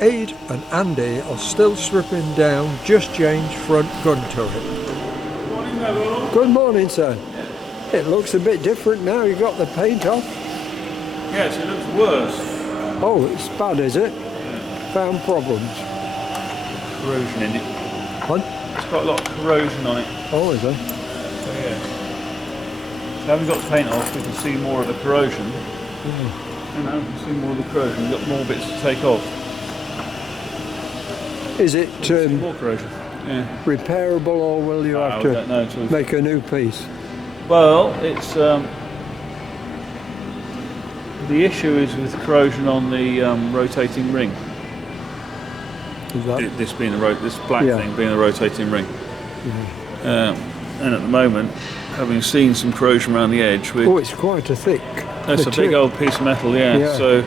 Ade and Andy are still stripping down just changed front gun turret. Good morning, Neville. Good morning, sir. It looks a bit different now. You got the paint off. Yes, it looks worse. Oh, it's bad, is it? Yeah. Found problems. Corrosion in it. What? It's got a lot of corrosion on it. Oh, is it? So yeah. So having got the paint off, we can see more of the corrosion. And now we can see more of the corrosion. We've got more bits to take off. Is it More corrosion. Yeah. repairable, or will you have I don't know, to make a new piece? Well, it's the issue is with corrosion on the rotating ring. Is that? This being this black thing being the rotating ring. Yeah. And at the moment, having seen some corrosion around the edge, Oh, it's quite a thick. that's a big old piece of metal, yeah. So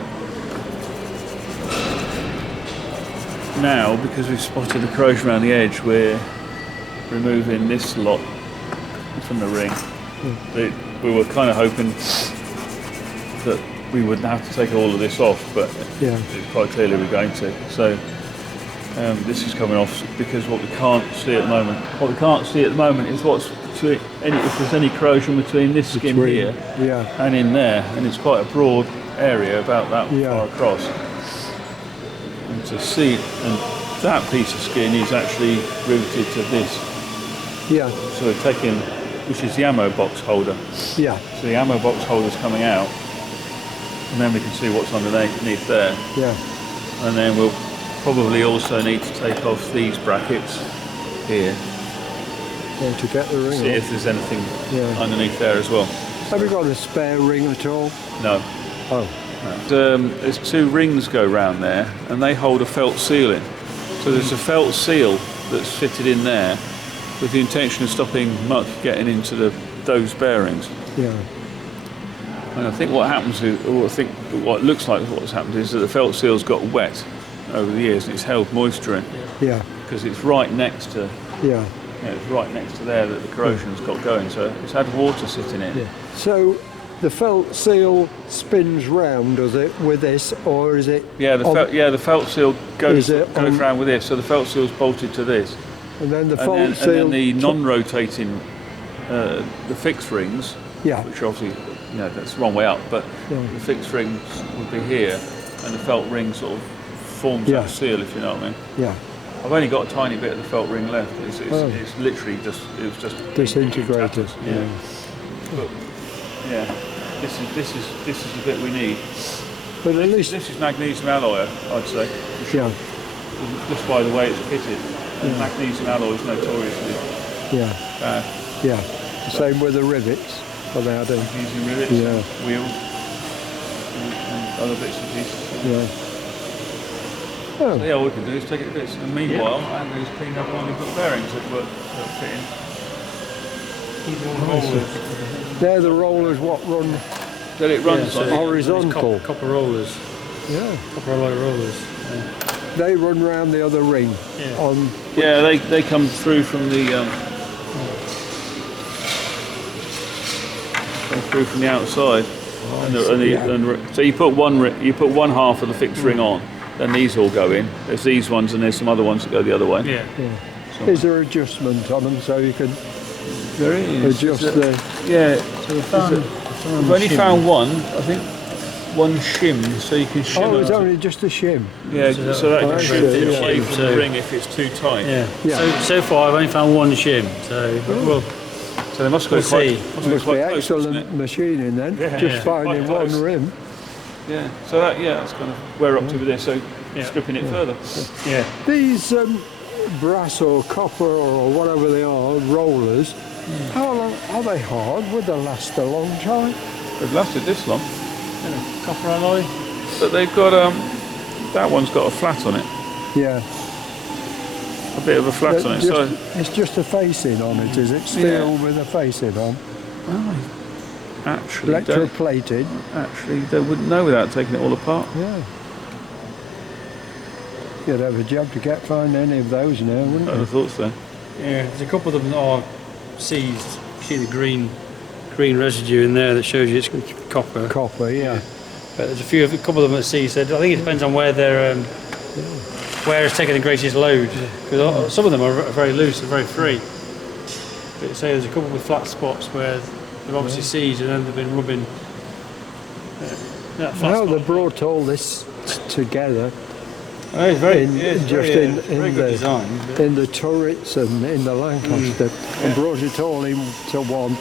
now, because we've spotted the corrosion around the edge, we're removing this lot from the ring. We were kind of hoping that we wouldn't have to take all of this off, but quite clearly we're going to. So this is coming off because what we can't see at the moment. What we can't see at the moment is if there's any corrosion between this skin here and in there, and it's quite a broad area, about that far across. And to see, and that piece of skin is actually riveted to this. Yeah. So we're taking, which is the ammo box holder. Yeah. So the ammo box holder's coming out, and then we can see what's underneath there. Yeah. And then we'll probably also need to take off these brackets here. Yeah, to get the ring See off. if there's anything underneath there as well. Have you got a spare ring at all? No. Oh. There's two rings go round there, and they hold a felt seal in. So there's a felt seal that's fitted in there with the intention of stopping muck getting into those bearings. Yeah. And I think what happens is, or I think what looks like what's happened is that the felt seal's got wet over the years, and it's held moisture in. Yeah. Because it's right next to. Yeah. It's right next to there that the corrosion's got going, so it's had water sitting in. Yeah. So the felt seal spins round, does it, with this, or is it? Yeah, the felt seal goes round with this. So the felt seal's bolted to this, and then the and then the non-rotating, the fixed rings, which obviously, that's the wrong way up, but the fixed rings would be here, and the felt ring sort of forms that seal, if you know what I mean. Yeah. I've only got a tiny bit of the felt ring left. It's literally just disintegrated. Yeah. But, this is the bit we need. But at least this is magnesium alloy, I'd say. Yeah. Just by the way it's fitted. And magnesium alloy is notoriously bad. Yeah. Same with the rivets. Magnesium rivets, wheels, and other bits and pieces. Yeah. Oh. So all we can do is take it to bits. And meanwhile, Andrew's cleaned up all the good bearings that fit in. They're the rollers what run? That it runs on horizontal. Copper rollers. Yeah. Copper alloy rollers. They run round the other ring. Yeah. They come through from the outside. So you put one half of the fixed ring on. Then these all go in. There's these ones and there's some other ones that go the other way. Yeah. Is there adjustment on them so you can adjust the? Yeah. So we've only found one. I think one shim, so you can shim. Oh, it's only just a shim. Yeah. So that can shift it away from the ring if it's too tight. Yeah. So far I've only found one shim. So they must go must be excellent machining then. Just finding one rim. Yeah, so that's kind of where we're up to with this, so stripping it further. Yeah. These brass or copper or whatever they are, rollers, how long are they hard? Would they last a long time? They've lasted this long. Copper alloy. But they've got, that one's got a flat on it. Yeah. A bit of a flat on it. So it's just a facing on it, is it? Steel with a facing on? Actually, electroplated. Actually, they wouldn't know without taking it all apart. Yeah. You'd have a job to find any of those now, wouldn't you? I'd have thought so. Yeah, there's a couple of them that are seized. You see the green residue in there that shows you it's copper. Copper, yeah. But there's a couple of them at seized. I think it depends on where they're Where it's taking the greatest load, because some of them are very loose and very free. But say there's a couple with flat spots where they've obviously seized and then they've been rubbing. How they brought all this together. Oh, it's very, in good design. In the turrets and in the Lancaster, and brought it all into one.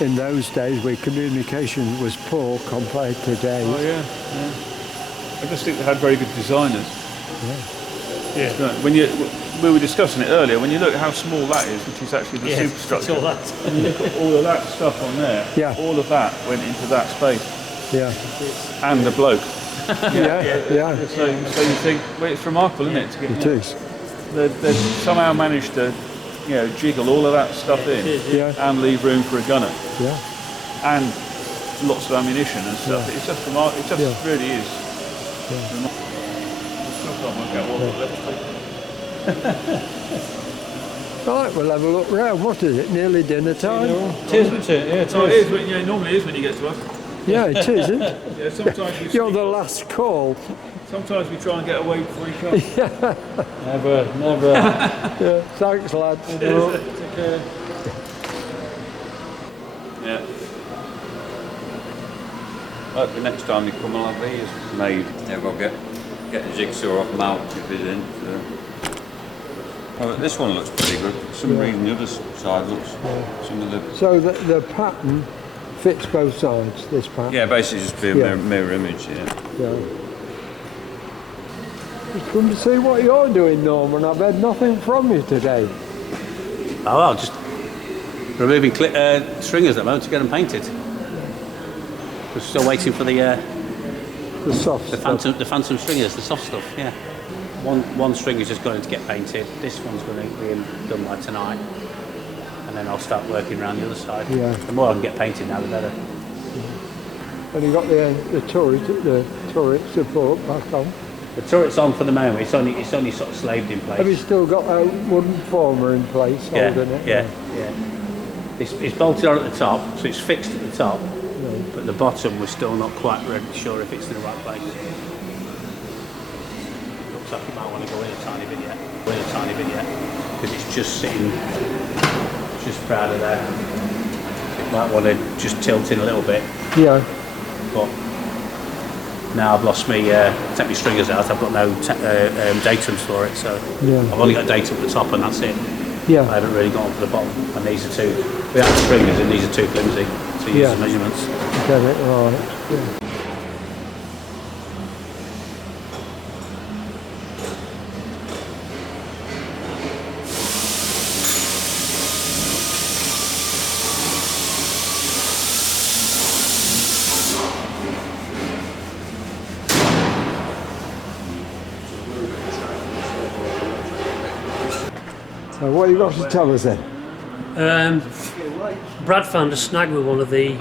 In those days, where communication was poor compared to today. Oh yeah. I just think they had very good designers. Yeah. When we were discussing it earlier, when you look at how small that is, which is actually the superstructure, all that. and you look at all of that stuff on there, all of that went into that space. Yeah. And the bloke. Yeah. So you think, well, it's remarkable, isn't it? To get, It is. They've somehow managed to, jiggle all of that stuff in and leave room for a gunner. Yeah. And lots of ammunition and stuff. It's just remarkable. It just really is. I still can't work out what left. Right, we'll have a look round. What is it? Nearly dinner time? It is, isn't it? Yeah, it It is. It normally is when you get to us. Yeah, it is, isn't it? Yeah, sometimes You're the last call. Sometimes we try and get away before you come. Never. Yeah, thanks, lad. Take care. Yeah. Hopefully next time you come, I'll have these made. Yeah, we'll get the jigsaw off mount if it's in. So. Oh, this one looks pretty good. For some reason the other side looks some of the. So the pattern fits both sides. This pattern. Yeah, basically just be a mirror image. Yeah. Just come to see what you're doing, Norman. I've heard nothing from you today. Oh, well, just removing stringers at the moment to get them painted. We're still waiting for the soft stuff. the phantom stringers, the soft stuff. Yeah. One stringer's just going to get painted. This one's going to be done by tonight, and then I'll start working around the other side. Yeah. The more I can get painted now, the better. And you got the turret support back on. The turret's on for the moment. It's only sort of slaved in place. Have you still got a wooden former in place holding it? Yeah. It's bolted on at the top, so it's fixed at the top. But the bottom we're still not quite really sure if it's in the right place. Looks like it might want to go in a tiny bit yet. Because it's just sitting just proud of there. It might want to just tilt in a little bit. Yeah. But now I've lost take my stringers out, I've got no datums for it, so I've only got a datum at the top and that's it. Yeah. I haven't really gone for the bottom, and these are two, without the stringers, and these are too flimsy to use as measurements. Get it right. Yeah. So what you got to tell us then? Brad found a snag with one of the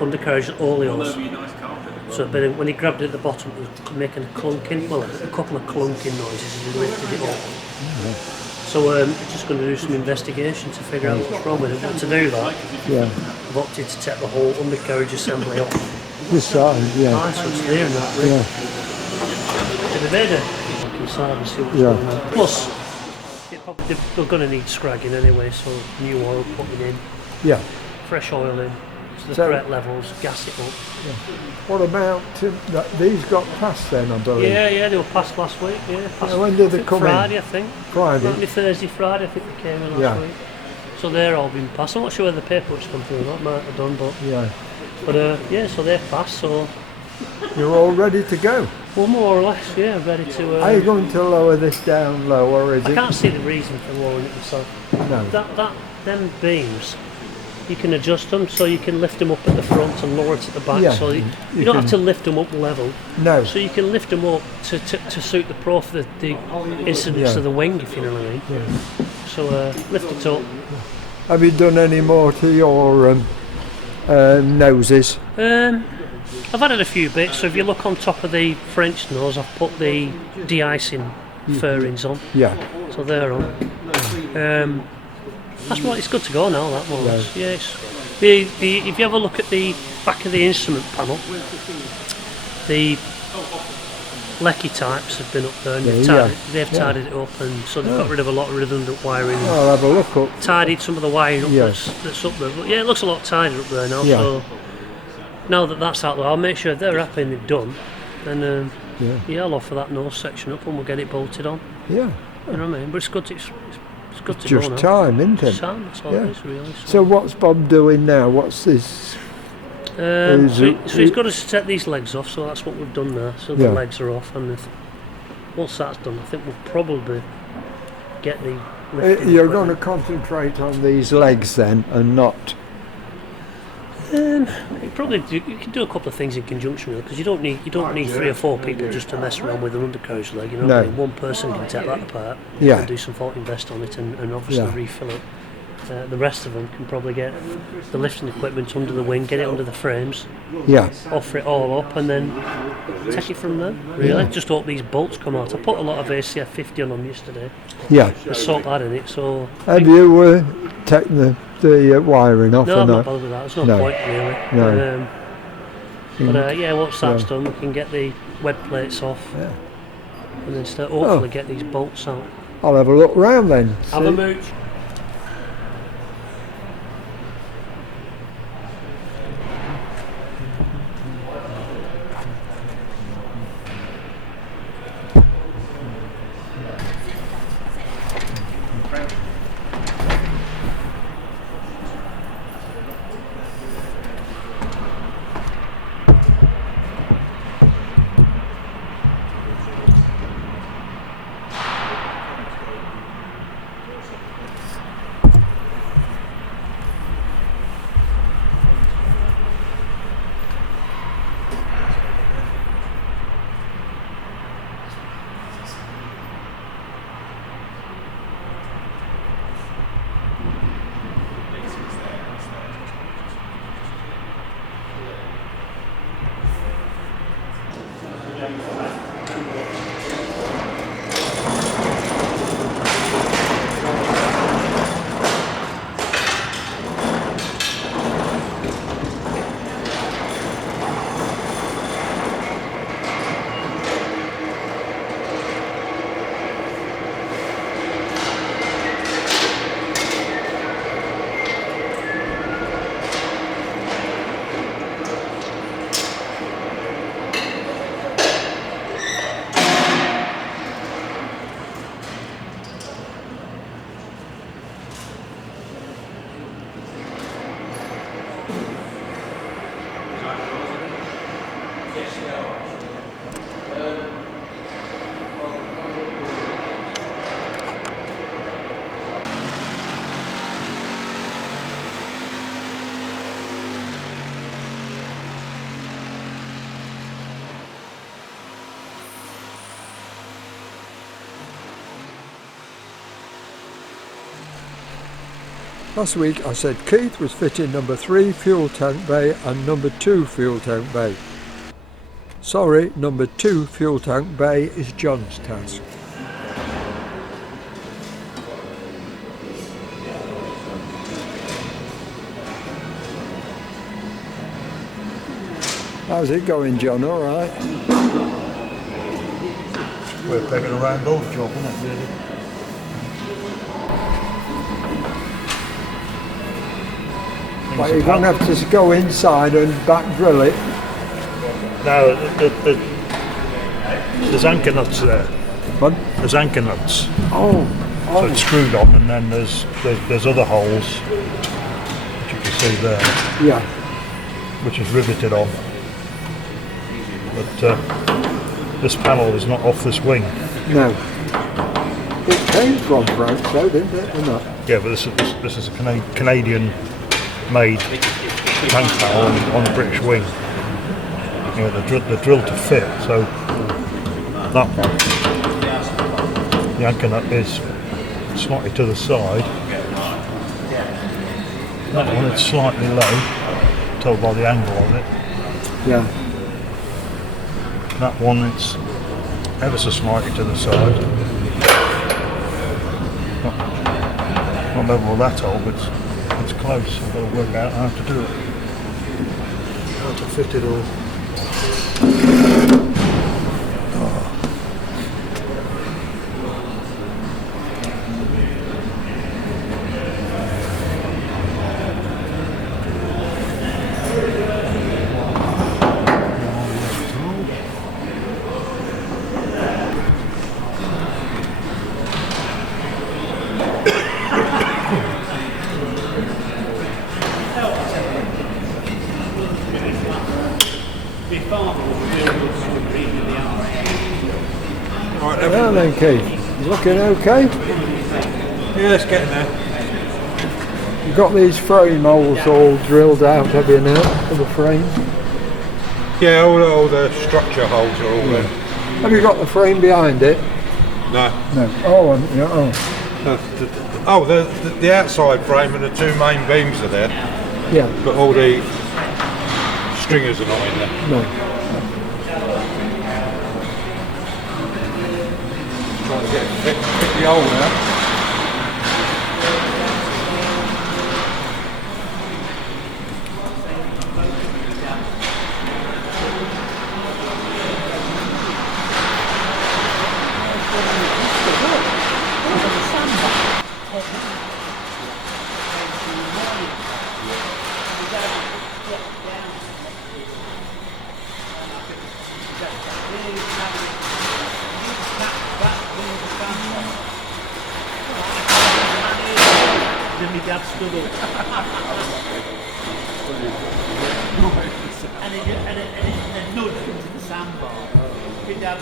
undercarriage oleos. So when he grabbed it at the bottom, it was making a clunking, well, a couple of clunking noises as he lifted it up. So we're just going to do some investigation to figure out what's wrong with it. But to do that, I've opted to take the whole undercarriage assembly off. This side, So it's there in that rig. So we made a look inside and see what's going on. Plus, they're going to need scragging anyway, so new oil putting in, fresh oil in, so the threat levels, gas it up. What about these got passed then, I believe? Yeah, they were passed last week. When did they come Friday, in? I think. Friday? Maybe Thursday, Friday, I think they came in last week. So they're all been passed. I'm not sure whether the paperwork's come through or not, might have done, but so they're passed, so you're all ready to go? well, more or less, ready to... Are you going to lower this down lower, is I it? can't see the reason for lowering it myself. No. Them beams, you can adjust them, so you can lift them up at the front and lower it at the back, so you don't have to lift them up level. No. So you can lift them up to suit the profile, the incidence of the wing, if you know what I mean. So lift it up. Have you done any more to your noses? I've added a few bits, so if you look on top of the French nose, I've put the de-icing fairings on. Yeah. So they're on. That's what it's good to go now, that one. Yes. If you have a look at the back of the instrument panel, the Lecky types have been up there and Yeah, they've tidied it up, and so they've got rid of a lot of redundant wiring. I'll have a look up. Tidied some of the wiring up Yeah. that's up there. But yeah, it looks a lot tidier up there now. Yeah. So now that that's out there, I'll make sure if they're happy and they've done, then Yeah. I'll offer that nose section up and we'll get it bolted on. Yeah. You know what I mean? But it's good. It's good to Just go now. time, isn't It's it? time. That's all Yeah. it is, really. So what's Bob doing now? What's this? So Is he's got us to take these legs off, so that's what we've done there. So the Yeah. legs are off, and once that's done, I think we'll probably get the lifting You're going to equipment. concentrate on these legs then, and not. You can do a couple of things in conjunction with it, because you don't need 3 or 4 people just to mess around with an undercarriage leg. You know, No. what I mean? One person can take that apart Yeah. and do some fault invest on it, and obviously Yeah. refill it. The rest of them can probably get the lifting equipment under the wing, get it under the frames, Yeah. offer it all up, and then take it from there. Really, just hope these bolts come out. I put a lot of ACF 50 on them yesterday. Yeah. I soaked that in it, so. Have you taken the wiring off No, or I'm not not? bothered with that. There's no No. point really. No. But yeah, once that's Yeah. done, we can get the web plates off, Yeah. and then hopefully get these bolts out. I'll have a look round then. Have a see. mooch. Last week I said Keith was fitting number 3 fuel tank bay and number 2 fuel tank bay. Sorry, number 2 fuel tank bay is John's task. How's it going, John? All right? We're taking a round off job, isn't it, really? But you're going to have to go inside and back drill it. No, there's anchor nuts there. But, There's anchor nuts. oh, So it's screwed on, and then there's other holes, which you can see there, yeah. which is riveted on. But this panel is not off this wing. No. It came from France though, didn't it? Or not? Yeah, but this is a Canadian-made tank panel on a British wing. You know, they're drilled to fit. So that one, the anchor nut is slightly to the side. That one it's slightly low, told by the angle of it. Yeah. That one it's ever so slightly to the side. Not level with that hole, but it's close. I've got to work out how to do it. How to fit it all. My father was really good for reading the art. Well then, Keith, you looking okay? Yeah, it's getting there. You've got these frame holes all drilled out, have you now, for the frame? Yeah, all the structure holes are all there. Have you got the frame behind it? No. No. Oh, yeah, oh. The outside frame and the two main beams are there, Yeah. but all the stringers are not in there. No. Just trying to get fit the hole now. Then my dad stood up. and it nudged into the sandbar. My dad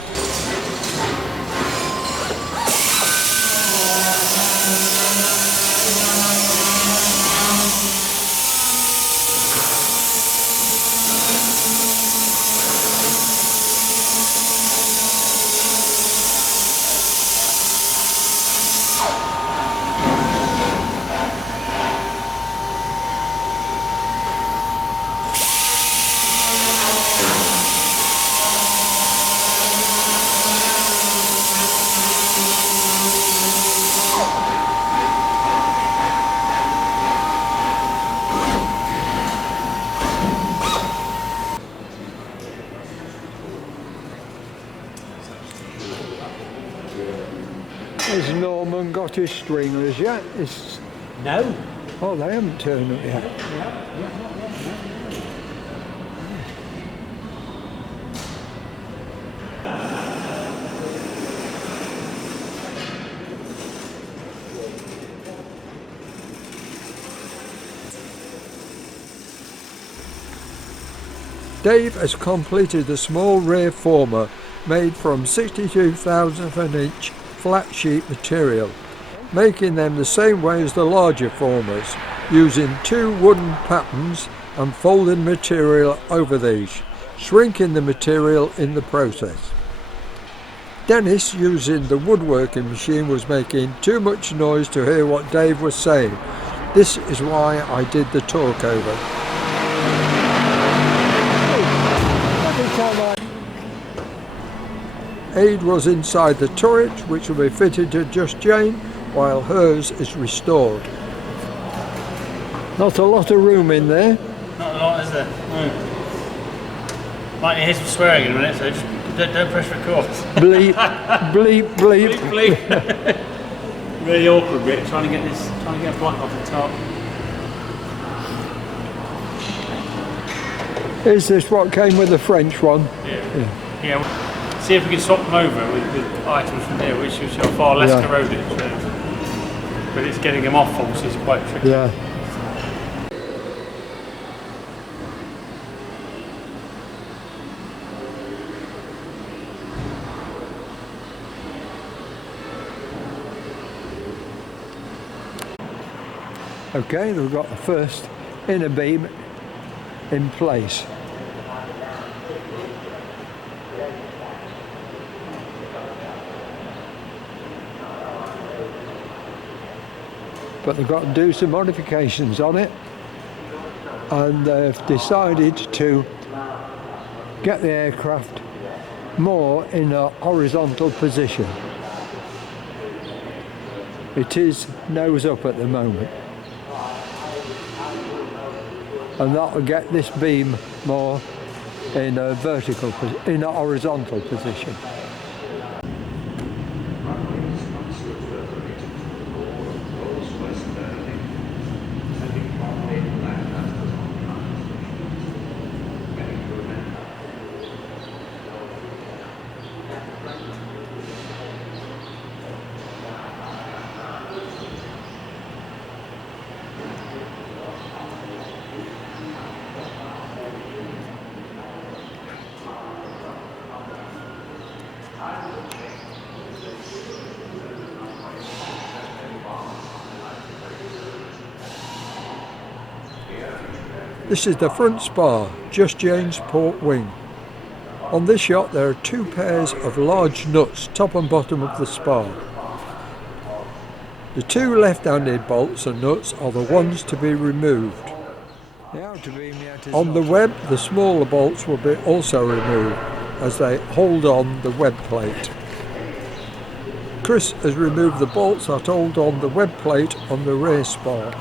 Has Norman got his stringers yet? No. Oh, they haven't turned up yet. Dave has completed the small rear former made from 62,000th of an inch flat sheet material, making them the same way as the larger formers, using two wooden patterns and folding material over these, shrinking the material in the process. Dennis, using the woodworking machine, was making too much noise to hear what Dave was saying. This is why I did the talk over. Ade was inside the turret, which will be fitted to Just Jane, while hers is restored. Not a lot of room in there. Not a lot, is there? No. Might hear some swearing in a minute, so just don't press record. Bleep, bleep, bleep. Bleep, bleep. Really awkward bit, trying to get a block off the top. Is this what came with the French one? Yeah. See if we can swap them over with items from here, which are far less corroded. But it's getting them off, obviously, is quite tricky. Yeah. Okay, we've got the first inner beam in place. But they've got to do some modifications on it, and they've decided to get the aircraft more in a horizontal position. It is nose up at the moment, and that will get this beam more in a horizontal position. This is the front spar, just Jane's port wing. On this yacht there are 2 pairs of large nuts, top and bottom of the spar. The 2 left-handed bolts and nuts are the ones to be removed. On the web, the smaller bolts will be also removed as they hold on the web plate. Chris has removed the bolts that hold on the web plate on the rear spar.